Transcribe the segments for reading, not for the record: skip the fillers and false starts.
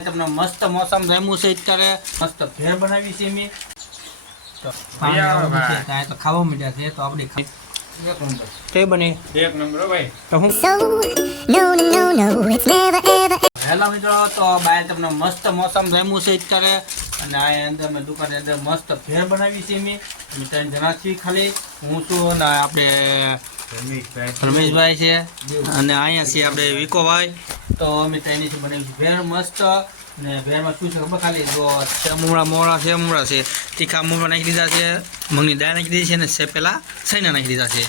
તમને મસ્ત મોસમ ગમ્યું છે અત્યારે મસ્ત ભેળ બનાવી છે મેં તો તો ખાવા મીઠા છે તો આપણે તે બની એક નંબર ભાઈ તો હું હેલો મિત્રો તો બાય તમને મસ્ત મોસમ ગમ્યું છે અત્યારે અને આ અંદર મેં દુકાનની અંદર મસ્ત ભેળ બનાવી છે મેં ત્રણ જણા છીએ ખાલી હું છું અને આપણે રમેશભાઈ છે અને અહીંયા છીએ આપણે વિકોભાઈ તો અમે ત્રણેયથી બનાવી છે ભેળ મસ્ત ને ભેળમાં શું છે ખબર ખાલી જો સેમુડા મોળા સેમુડા છે તીખા મૂળા નાખી દીધા છે મગની દાળ નાખી દીધી છે અને સેપેલા સૈના નાખી દીધા છે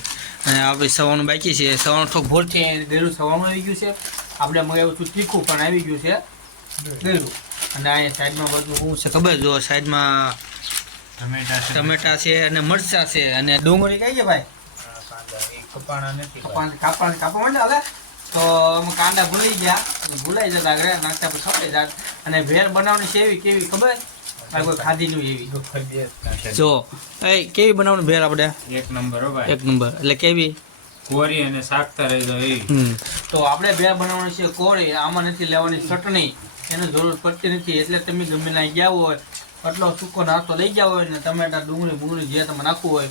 અને આપણે સવાનું બાકી છે સવાનું થોડુંક ભોર છે ગળ્યું સવાનું આવી ગયું છે આપણે મગાવ્યું હતું તીખું પણ આવી ગયું છે ગળ્યું અને અહીંયા સાઈડમાં બધું શું છે ખબર જો સાઈડમાં ટમેટા છે અને મરચાં છે અને ડુંગળી કઈ છે ભાઈ કાપા માંડે હાલે તો કાંદા ભૂલાઈ જતા આગળ નાખતા પછી ખપાઈ જાય અને ભેળ બનાવવાની છે એવી કેવી ખબર કોઈ ખાધી નહીં એવી જો એ કેવી બનાવવાની ભેળ આપણે એક નંબર એક નંબર એટલે કેવી કોરી અને શાકતા રહી જાય એવી તો આપણે ભેળ બનાવવાની છે કોરી આમાં નથી લેવાની ચટણી એની જરૂર પડતી નથી એટલે તમે ગમે ના ગયા હોય આટલો સૂકો નાસ્તો લઈ ગયા હોય ને ટમેટા ડુંગળી જે તમે નાખવું હોય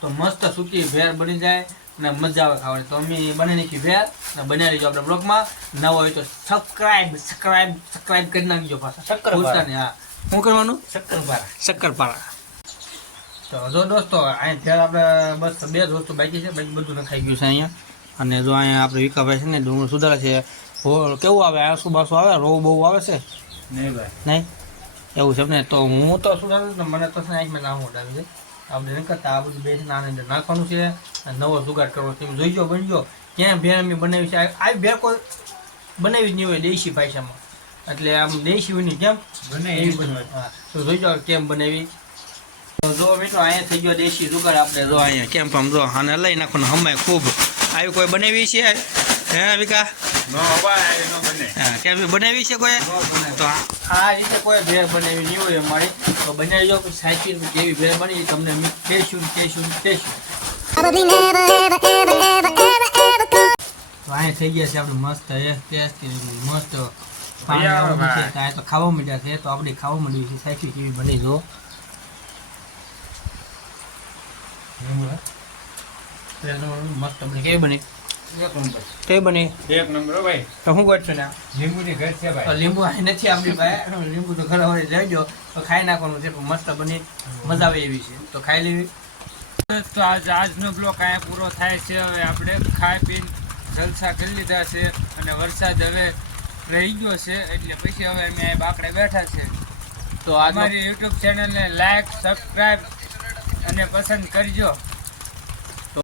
તો મસ્ત સૂકી ભેળ બની જાય અને મજા આવે ખાવાની તો અમે બની નાખી ભેળ અને બનાવી લેજો આપણે બ્લોગમાં નવો હોય તો સબસ્ક્રાઇબ કરી નાખજો પાછા હા શું કરવાનું શક્કરપારા તો જો દોસ્તો અહીંયા ભેળ આપણે બસ બે જ વસ્તુ બાકી છે બાકી બધું નખાઈ ગયું છે અહીંયા અને જો અહીંયા આપણે વિકાભાઈ છે ને ડુંગળી સુધારે છે કેવું આવે આસુ બાસુ આવે રોવ બહુ આવે છે નહીં ભાઈ નહીં એવું છે ને તો હું તો સુધારું ને મને તો આંખમાં નામ ઉડાવી છે આપણે નહીં કરતા આ બધું બેસીને આની અંદર નાખવાનું છે નવો જુગાડ કરવો તમે જોઈજો બનજો ક્યાં ભેળ અમે બનાવી છે આ ભેળ કોઈ બનાવી જ નહીં હોય દેશી ભાષામાં એટલે આમ દેશી હોય નહીં કેમ એવી બનાવી હા તો જોઈજો કેમ બનાવી તો જો મિત્રો અહીંયા થઈ ગયો દેશી જુગાડ આપણે જો અહીંયા કેમ આમ જો આને લઈ નાખવાનું હમાય ખૂબ આવી કોઈ બનાવી છે હે વિકા હા કેમ બનાવી છે કોઈ તો આ રીતે કોઈ ભેળ બનાવી નહીં હોય અમારી તો બનાવી જો સાચી જેવી ભેળ બની તમને કહેશું તો અહીંયા થઈ ગયા છે આપણે મસ્ત ટેસ્ટી મસ્ત પાણી તો ખાવા માંડ્યા છે તો આપણે ખાવા માંડ્યું છે સાચી કેવી બની જો મસ્ત આપણે કેવી બની કઈ બની એક નંબર ભાઈ તો શું કરશો ને લીંબુ ની ઘર છે ભાઈ લીંબુ નથી આપણી પાસે લીંબુ તો ઘર હોય લેજો તો ખાઈ નાખવાનું છે પણ મસ્ત બની મજા આવે એવી છે તો ખાઈ લેવી તો આજનો બ્લોક અહીંયા પૂરો થાય છે હવે આપણે ખાઈ પીને જલસા કરી લીધા છે અને વરસાદ હવે રહી ગયો છે એટલે પછી હવે અમે અહીં બાકડે બેઠા છે તો અમારી યુટ્યુબ ચેનલને લાઈક સબસ્ક્રાઈબ અને પસંદ કરજો